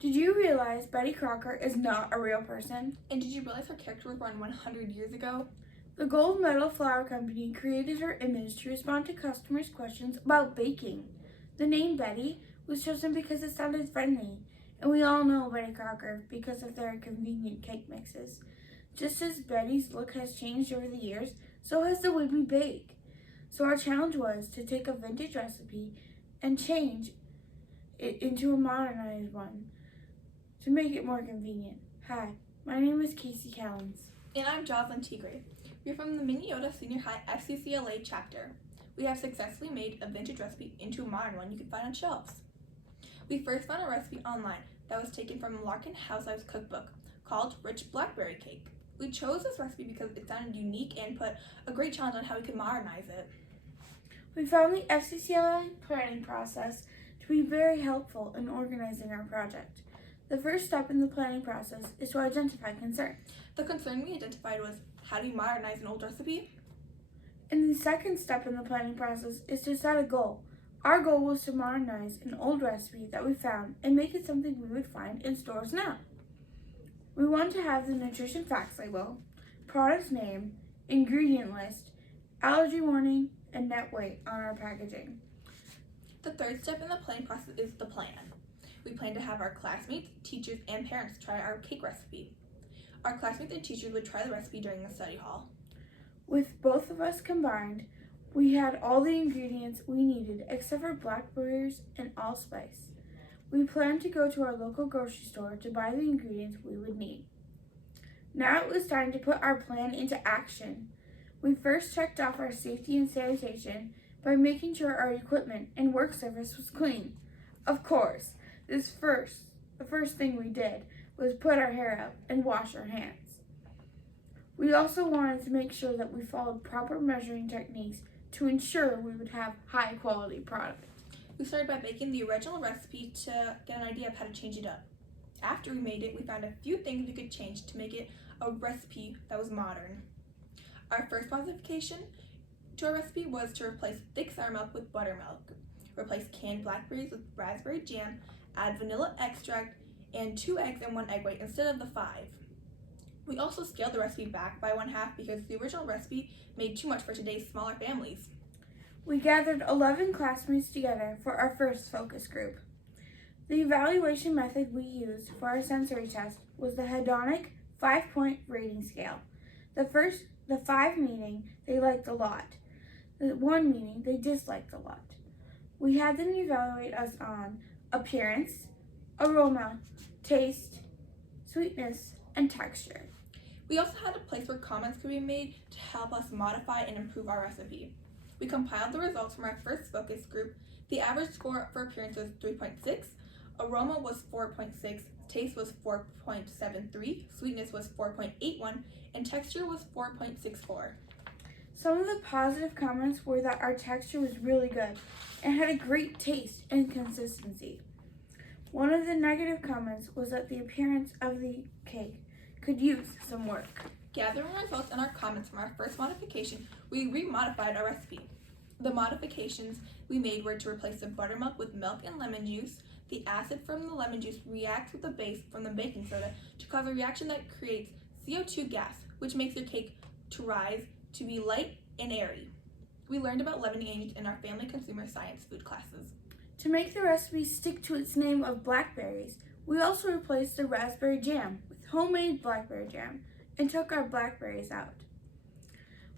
Did you realize Betty Crocker is not a real person? And did you realize her character was born 100 years ago? The Gold Medal Flour Company created her image to respond to customers' questions about baking. The name Betty was chosen because it sounded friendly, and we all know Betty Crocker because of their convenient cake mixes. Just as Betty's look has changed over the years, so has the way we bake. So our challenge was to take a vintage recipe and change it into a modernized one to make it more convenient. Hi, my name is Kaci, Callens. And I'm Jocelyn, Tigre. We're from the Minneota Senior High FCCLA chapter. We have successfully made a vintage recipe into a modern one you can find on shelves. We first found a recipe online that was taken from Larkin Housewife's cookbook called Rich Blackberry Cake. We chose this recipe because it sounded unique and put a great challenge on how we could modernize it. We found the FCCLA planning process to be very helpful in organizing our project. The first step in the planning process is to identify concerns. The concern we identified was, how do we modernize an old recipe? And the second step in the planning process is to set a goal. Our goal was to modernize an old recipe that we found and make it something we would find in stores now. We want to have the nutrition facts label, product name, ingredient list, allergy warning, and net weight on our packaging. The third step in the planning process is the plan. We plan to have our classmates, teachers, and parents try our cake recipe. Our classmates and teachers would try the recipe during the study hall. With both of us combined, we had all the ingredients we needed except for blackberries and allspice. We planned to go to our local grocery store to buy the ingredients we would need. Now it was time to put our plan into action. We first checked off our safety and sanitation by making sure our equipment and work surface was clean. Of course, the first thing we did was put our hair up and wash our hands. We also wanted to make sure that we followed proper measuring techniques to ensure we would have high quality product. We started by baking the original recipe to get an idea of how to change it up. After we made it, we found a few things we could change to make it a recipe that was modern. Our first modification to our recipe was to replace thick sour milk with buttermilk, replace canned blackberries with raspberry jam, add vanilla extract, and 2 eggs and 1 egg white instead of the 5. We also scaled the recipe back by 1/2 because the original recipe made too much for today's smaller families. We gathered 11 classmates together for our first focus group. The evaluation method we used for our sensory test was the hedonic 5-point rating scale. The 5 meaning they liked a lot, the 1 meaning they disliked a lot. We had them evaluate us on appearance, aroma, taste, sweetness, and texture. We also had a place where comments could be made to help us modify and improve our recipe. We compiled the results from our first focus group. The average score for appearance was 3.6, aroma was 4.6, taste was 4.73, sweetness was 4.81, and texture was 4.64. Some of the positive comments were that our texture was really good and had a great taste and consistency. One of the negative comments was that the appearance of the cake could use some work. Gathering results and our comments from our first modification, we remodified our recipe. The modifications we made were to replace the buttermilk with milk and lemon juice. The acid from the lemon juice reacts with the base from the baking soda to cause a reaction that creates CO2 gas, which makes your cake to rise to be light and airy. We learned about leavening agents in our family consumer science food classes. To make the recipe stick to its name of blackberries, we also replaced the raspberry jam with homemade blackberry jam and took our blackberries out.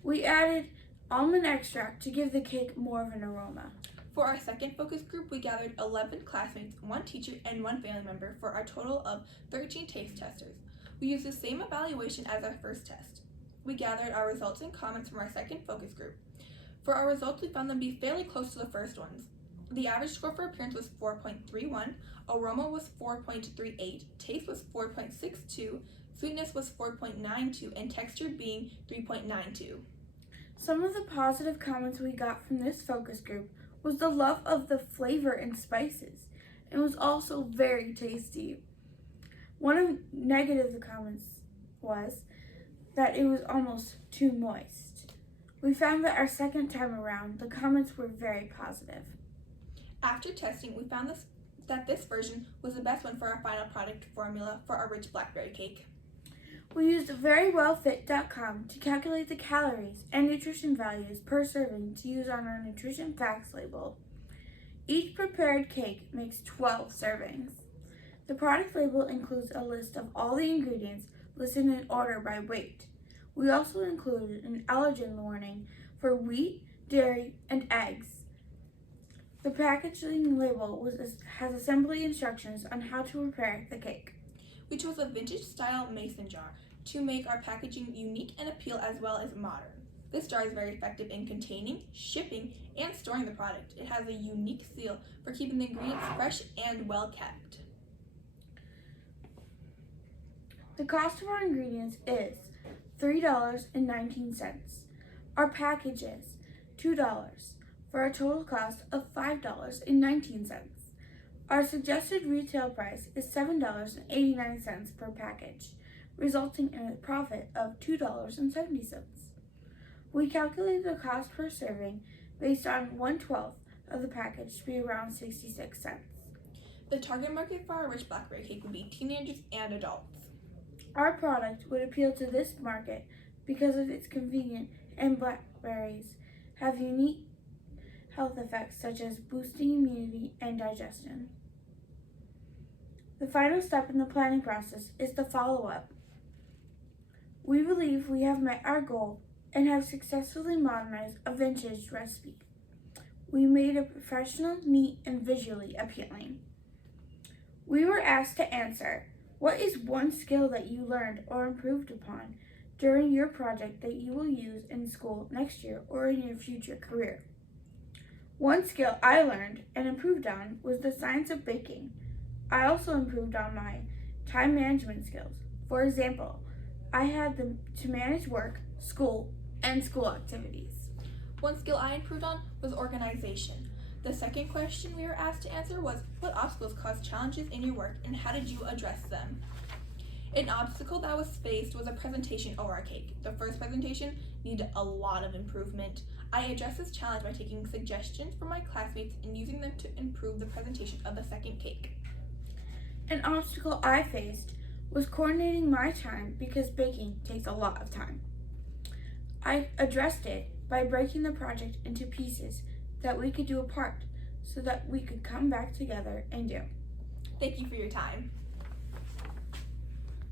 We added almond extract to give the cake more of an aroma. For our second focus group, we gathered 11 classmates, 1 teacher, and 1 family member for our total of 13 taste testers. We used the same evaluation as our first test. We gathered our results and comments from our second focus group. For our results, we found them to be fairly close to the first ones. The average score for appearance was 4.31, aroma was 4.38, taste was 4.62, sweetness was 4.92, and texture being 3.92. Some of the positive comments we got from this focus group was the love of the flavor and spices. It was also very tasty. One of negative comments was that it was almost too moist. We found that our second time around, the comments were very positive. After testing, we found that this version was the best one for our final product formula for our rich blackberry cake. We used verywellfit.com to calculate the calories and nutrition values per serving to use on our nutrition facts label. Each prepared cake makes 12 servings. The product label includes a list of all the ingredients listed in order by weight. We also included an allergen warning for wheat, dairy, and eggs. The packaging label has assembly instructions on how to prepare the cake. We chose a vintage-style mason jar to make our packaging unique and appeal as well as modern. This jar is very effective in containing, shipping, and storing the product. It has a unique seal for keeping the ingredients fresh and well kept. The cost of our ingredients is $3.19. Our package is $2 for a total cost of $5.19. Our suggested retail price is $7.89 per package, resulting in a profit of $2.70. We calculated the cost per serving based on 1/12 of the package to be around 66 cents. The target market for our rich blackberry cake would be teenagers and adults. Our product would appeal to this market because of its convenience, and blackberries have unique health effects such as boosting immunity and digestion. The final step in the planning process is the follow-up. We believe we have met our goal and have successfully modernized a vintage recipe. We made it professional, neat, and visually appealing. We were asked to answer, what is one skill that you learned or improved upon during your project that you will use in school next year or in your future career? One skill I learned and improved on was the science of baking. I also improved on my time management skills. For example, I had to manage work, school, and school activities. One skill I improved on was organization. The second question we were asked to answer was, what obstacles caused challenges in your work and how did you address them? An obstacle that was faced was a presentation of our cake. The first presentation needed a lot of improvement. I addressed this challenge by taking suggestions from my classmates and using them to improve the presentation of the second cake. An obstacle I faced was coordinating my time because baking takes a lot of time. I addressed it by breaking the project into pieces that we could do apart so that we could come back together and do. Thank you for your time.